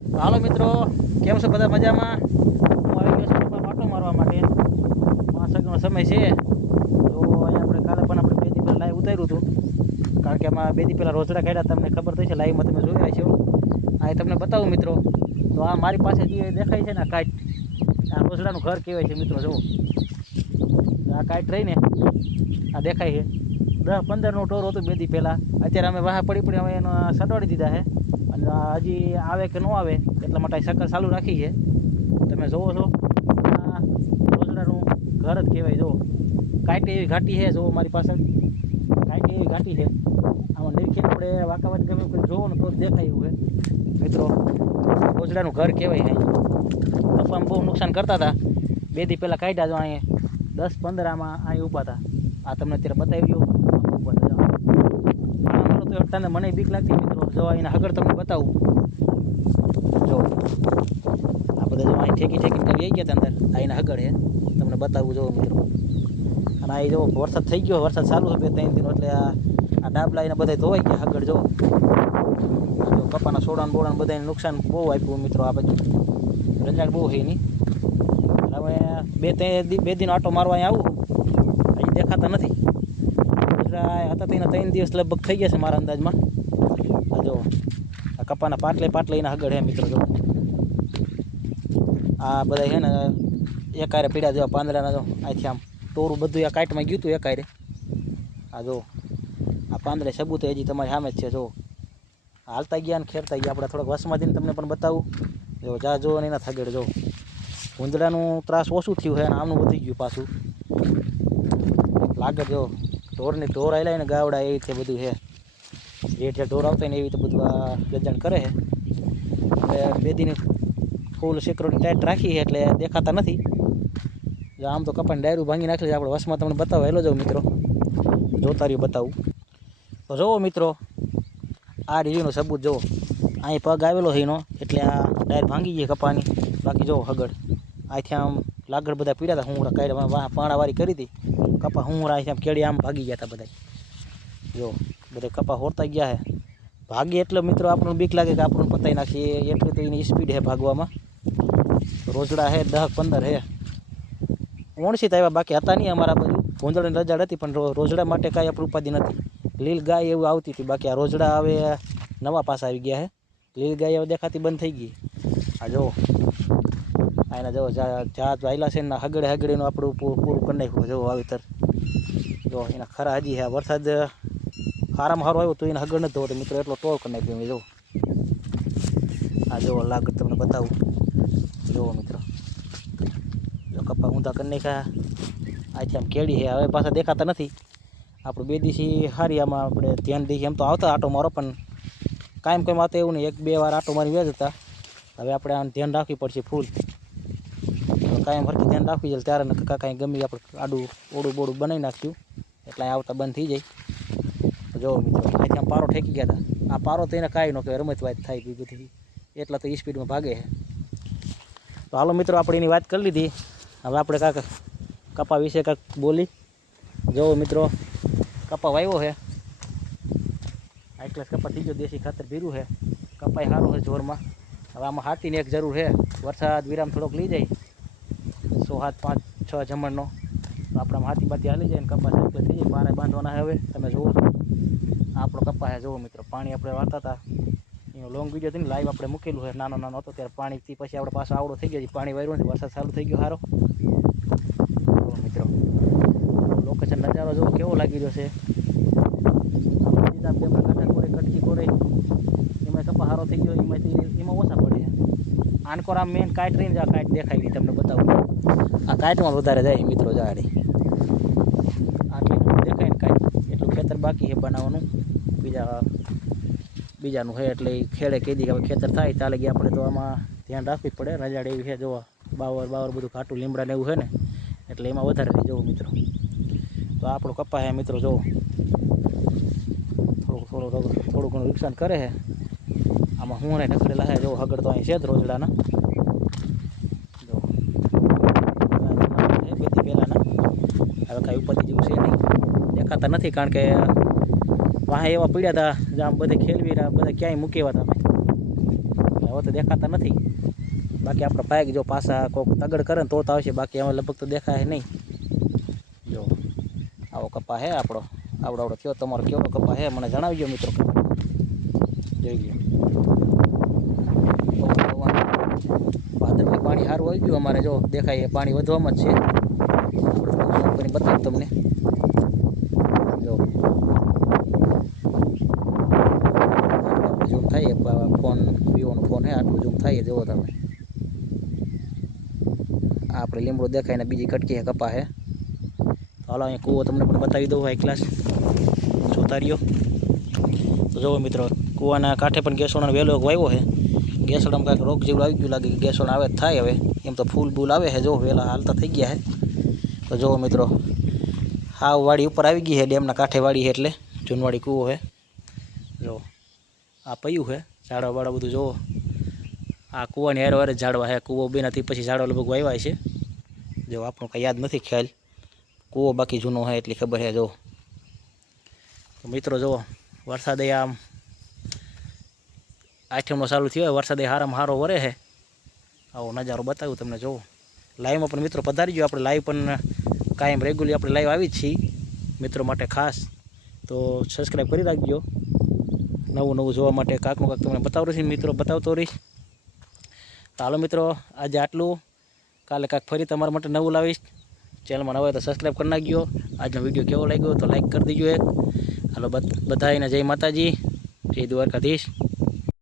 હાલો મિત્રો, કેમ છો બધા? મજામાં? હું આવી ગયો છું આટો મારવા માટે. 5 વાગ્યાનો સમય છે. તો અહીંયા આપણે કાલે પણ આપણે 2 દી પહેલાં લાઈવ ઉતાર્યું હતું, કારણ કે આમાં 2 દી પહેલાં રોજડા કાઢ્યા. તમને ખબર થઈ છે, લાઈવમાં તમે જોયા છો. આ તમને બતાવું મિત્રો. તો આ મારી પાસે જે દેખાય છે ને કાઈટ, આ રોજડાનું ઘર કહેવાય છે મિત્રો. જુઓ, આ કાઈટ રહીને આ દેખાય છે. 10-15નું ટોર હતું 2 દી પહેલાં. અત્યારે અમે વાહ પડી અમે એનો સડવાડી દીધા છે. અને હજી આવે કે ન આવે એટલા માટે સકર ચાલુ રાખી છે. તમે જોવો છો, આ રોજડાનું ઘર જ કહેવાય. જુઓ, કાંઈક એવી ઘાટી છે. જુઓ મારી પાસે કાંઈક એવી ઘાટી છે. આમાં નિરખીને આપણે વાંકાવાટ ગમે કોઈ જોવો ને તો જ દેખાય એવું છે મિત્રો. રોજડાનું ઘર કહેવાય છે. કપામાં બહુ નુકસાન કરતા હતા. 2 દી પહેલાં કાઢ્યા. જો અહીંયા 10-15 આમાં અહીં ઊભા હતા. આ તમને અત્યારે બતાવી ગયો ઊભા હતા. તો તને મને બીક લાગતી મિત્રો. જો એના આગળ તમને બતાવું. જો આ બધા જો અહીં ઠેકીને કરી ગયા હતા અંદર. આ એના આગળ છે, તમને બતાવું. જો મિત્રો, અને આ જો વરસાદ થઈ ગયો, વરસાદ ચાલુ છે 2-3 દિન, એટલે આ ડાબલા એને બધા ધોવાઈ ગયા આગળ. જો કપાના સોડાને બોડાને બધાને નુકસાન બહુ આપ્યું મિત્રો. આ બધું રંજાડ બહુ છે એની. હવે 2 દિન આટો મારવા અહીં આવું, હજી દેખાતા નથી. હતા તો એના 3 દિવસ લગભગ થઈ ગયા છે મારા અંદાજમાં. આ જો આ કપાના પાટલે એના આગળ હે મિત્રો. જો આ બધા છે ને એકારે પીડા જેવા પાંદડાના. જો અહીંથી આમ ટોરું બધું આ કાઈટમાં ગયું હતું એકારે. આ જો આ પાંદડે સબૂત હજી તમારી સામે જ છે. જો હાલતા ગયા ને ખેરતા ગયા. આપણે થોડાક વસમાં જઈને તમને પણ બતાવું. જો જા જો અને એના થગડ જો ભૂંદડાનું ત્રાસ ઓછું થયું છે અને આમનું વધી ગયું પાછું લાગે. જો ઢોર આવેલા ને ગાવડા એવી રીતે બધું છે. જે ઢોર આવતા હોય ને એવી રીતે બધું આ ગજાણ કરે છે. એટલે 2 દિન ફૂલ સિક્યોરિટી ટાઈટ રાખી છે એટલે દેખાતા નથી. જો આમ તો કપાની ડાયરું ભાંગી નાખેલી છે. આપણે વસમાં તમને બતાવો. હેલો જાઉં મિત્રો, જોતા રહ્યું બતાવું. તો જુઓ મિત્રો, આ રીવીનો સબૂત જુઓ. અહીં પગ આવેલો છે એનો, એટલે આ ડાયર ભાંગી ગઈ કપાની. બાકી જુઓ હગડ અહીંથી આમ લાગડ બધા પીડ્યા હતા. હુંરા કાઢ્યા, પાણાવારી કરી હતી. કપા હુંરા અહીંથી આમ કેળી આમ ભાગી ગયા હતા બધા. જો બધા કપા હોરતા ગયા છે. ભાગી એટલે મિત્રો આપણને બીક લાગે કે આપણને પતાવી નાખીએ, એટલું તો એની સ્પીડ છે ભાગવામાં. રોજડા છે 10-15 છે. 19 આવ્યા, બાકી હતા નહીં અમારા બાજુ. ભૂંદડાની રજાડ હતી, પણ રોજડા માટે કાંઈ આપણે ઉપાધિ નથી. લીલ ગાય એવું આવતી હતી. બાકી આ રોજડા હવે નવા પાસ આવી ગયા છે. લીલ ગાય હવે દેખાતી બંધ થઈ ગઈ. આ જો આના જો જાત વાયલા છે ને હગડેનું આપણું પૂરું કરી નાખ્યું. જો વાવેતર જો એના ખરા હજી છે. વરસાદ સારામાં સારો આવ્યો તો એને હગડ નથી ધોતો મિત્રો, એટલો ટોળ કરી નાખ્યો. જો આ જો લાગડ તમને બતાવું. જુઓ મિત્રો, જો કપા ઊંધા કરી નાખ્યા. આથી આમ કેળી છે. હવે પાછા દેખાતા નથી. આપણે 2 દિવસથી સારી આમાં આપણે ધ્યાન દઈએ. એમ તો આવતા આટો મારો, પણ કાયમ કંઈ આવતા એવું નહીં. 1-2 વાર આટો મારી વ્યાજ હતા. હવે આપણે આને ધ્યાન રાખવી પડશે ફૂલ. કાયમ ફરતી ધ્યાન રાખવી જાય ત્યારે નકા કાંઈ ગમે આપણે આડું ઓડું બોડું બનાવી નાખ્યું એટલે આવતા બંધ થઈ જાય. જો મિત્રો, અહીંથી આમ પારો ઠેકી ગયા હતા. આ પારો તો એને કાંઈ ન કહેવાય, રમત વાત થાય બી બધી. એટલા તો સ્પીડમાં ભાગે છે. તો હાલો મિત્રો, આપણે એની વાત કરી લીધી. હવે આપણે કાંક કપા વિશે કાંક બોલી. જો મિત્રો, કપા વાવ્યો છે. આટલા કપા થઈ ગયો. દેશી ખાતર ભીરું છે. કપાઈ સારું છે જોરમાં. હવે આમાં હાથીની એક જરૂર છે. વરસાદ વિરામ થોડોક લઈ જાય 100-5-6 જમણનો, તો આપણામાં હાથી બાથી હાલી જાય ને કપાસ એટલે થઈ જાય. પારે બાંધવાના હવે તમે જુઓ છો. આપણો કપાસ છે. જુઓ મિત્રો, પાણી આપણે વાળતા હતા એનો લોંગ વિડીયો હતી ને, લાઈવ આપણે મૂકેલું છે. નાનો હતો ત્યારે પાણીથી પછી આપણે પાછો આવડો થઈ ગયો. પાણી વાર્યું નથી, વરસાદ ચાલુ થઈ ગયો સારો. જુઓ મિત્રો, લોકેશન નજારો જુઓ કેવો લાગી રહ્યો છે. આપણે કટકી કોરે એમાં કપા સારો થઈ ગયો. એમાં ઓછા પડે. આનકોર આમ મેન કાઈટ રહીને જ આ કાઈટ દેખાય ગઈ. તમને બતાવું, આ કાઈટમાં વધારે જાય મિત્રો. જાડી આટલી દેખાય ને કાઈટ. એટલું ખેતર બાકી છે બનાવવાનું બીજાનું છે. એટલે એ ખેડે કીધી કે હવે ખેતર થાય ચાલે ગયા. આપણે તો આમાં ધ્યાન રાખવી જ પડે. રજાડ એવી છે. જોવા બાવર બધું ઘાટું લીમડા ને એવું છે ને, એટલે એમાં વધારે રહી જવું મિત્રો. તો આપણો કપા છે મિત્રો. જો થોડું ઘણું નુકસાન કરે છે. આમાં હું નખડેલા છે. જો હગડ તો અહીં છે જ રોજડાના. જો 2 દી પહેલાંના. હવે કાંઈ ઉપાધિ જેવું છે નહીં, દેખાતા નથી. કારણ કે વાહ એવા પીડ્યા હતા, આમ બધે ખેલવી રહ્યા, બધા ક્યાંય મૂકેવા હતા. હવે હવે તો દેખાતા નથી. બાકી આપણો પાઇક જો પાછા કોઈક તગડ કરે ને તો આવશે, બાકી હવે લગભગ તો દેખાય નહીં. જો આવો કપા હે આપણો આવડો થયો. તમારો કેવડો કપા હે મને જણાવજો મિત્રો. જોઈ લો વાદળમાં પાણી સારું આવી ગયું અમારે. જો દેખાય એ પાણી વધવામાં જ છે. આપણે બતાવું તમને. જો ઝૂમ થાય ફોન વિવોનો ફોન હે, આટલું ઝૂમ થાય જુઓ તમે. આપણે લીમડો દેખાય ને બીજી કટકી હે કપા હે. હાલો અહીંયા કૂવો તમને પણ બતાવી દઉં હાઈ ક્લાસ જોતા રહ્યો. તો જુઓ મિત્રો કૂવાના કાંઠે પણ ગેસોડાનો વેલો વાવ્યો છે. ગેસોડામાં કાંઈક રોગ જેવું આવી ગયું લાગે કે ગેસોડા આવે થાય. હવે એમ તો ફૂલ બૂલ આવે છે. જો વેલા હાલતા થઈ ગયા છે. તો જુઓ મિત્રો હાવ વાડી ઉપર આવી ગઈ છે. ડેમના કાંઠે વાડી છે એટલે જૂનવાડી કૂવો છે. જો આ પયું છે ઝાડવા વાળા બધું જુઓ. આ કૂવાની હારે હારે ઝાડવા છે. કૂવો બેનાથી પછી ઝાડવા લગભગ વાવ્યા છે. જો આપણું કાંઈ યાદ નથી ખ્યાલ. કૂવો બાકી જૂનો છે એટલી ખબર છે. જો તો મિત્રો જુઓ વરસાદ આમ આઠમનો ચાલુ થયો હોય. વરસાદ હારામાં હારો વરે છે. આવો નજારો બતાવ્યું તમને. જુઓ લાઈવમાં પણ મિત્રો પધારી ગયો. આપણે લાઈવ પણ કાયમ રેગ્યુલર આપણે લાઈવ આવી જ છીએ મિત્રો માટે ખાસ. તો સબસ્ક્રાઈબ કરી રાખજો નવું નવું જોવા માટે. કાંકનું કાંક તમને બતાવતો રહીશ મિત્રો, બતાવતો રહીશ. તો હાલો મિત્રો આજે આટલું. કાલે કાંક ફરી તમારા માટે નવું લાવીશ. ચેનલમાં નવા હોય તો સબસ્ક્રાઈબ કરી નાખજો. આજનો વિડીયો કેવો લાગ્યો તો લાઈક કરી દેજો એક. હાલો બધાને જય માતાજી, જય દ્વારકાધીશ.